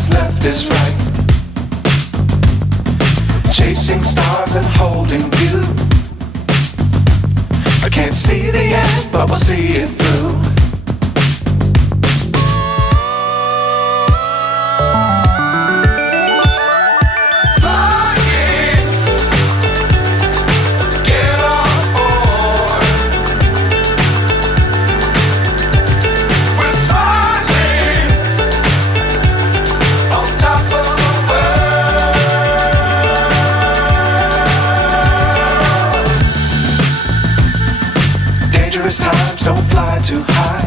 what's left is right. Chasing stars and holding you. I can't see the end, but we'll see it through. Times don't fly too high.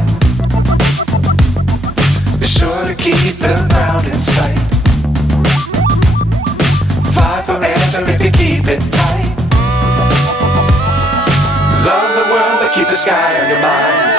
Be sure to keep the ground in sight. Fly forever if you keep it tight. Love the world but keep the sky on your mind.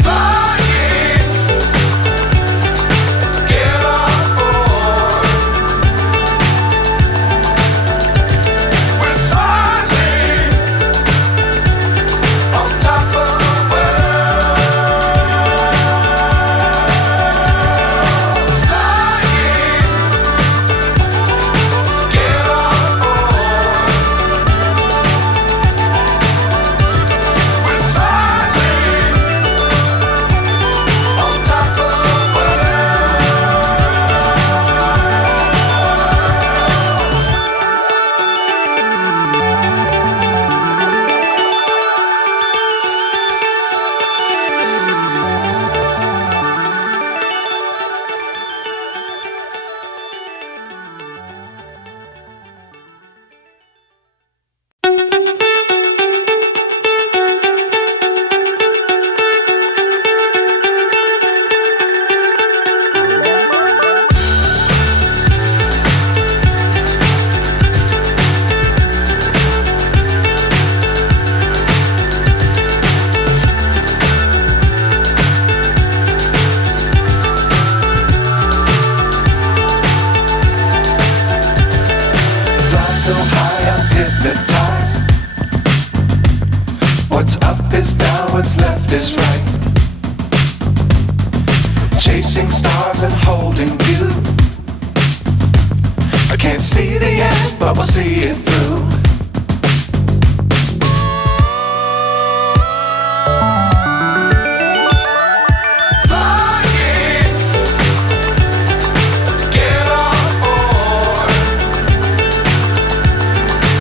So high I'm hypnotized. What's up is down, what's left is right. Chasing stars and holding you. I can't see the end, but we'll see it through.